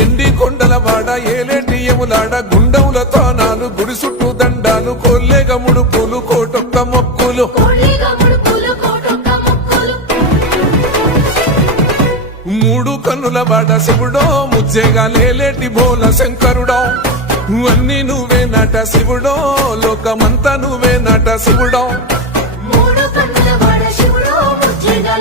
ఎండి కొండల వాడ ఏలేటి ఎములాడ గుండముల తానాలు గుడి చుట్టూ దండాలు కొల్లేగ ముడుపులు కోటొక్క మొక్కులు మూడు కన్నుల వాడ శివుడో ముచ్చేగా లేలేటి బోల శంకరుడో అన్ని నువ్వే నట శివుడో లోకమంతా నువ్వే నట శివుడో మూడు కన్నుల వాడ శివుడో ముచ్చేగా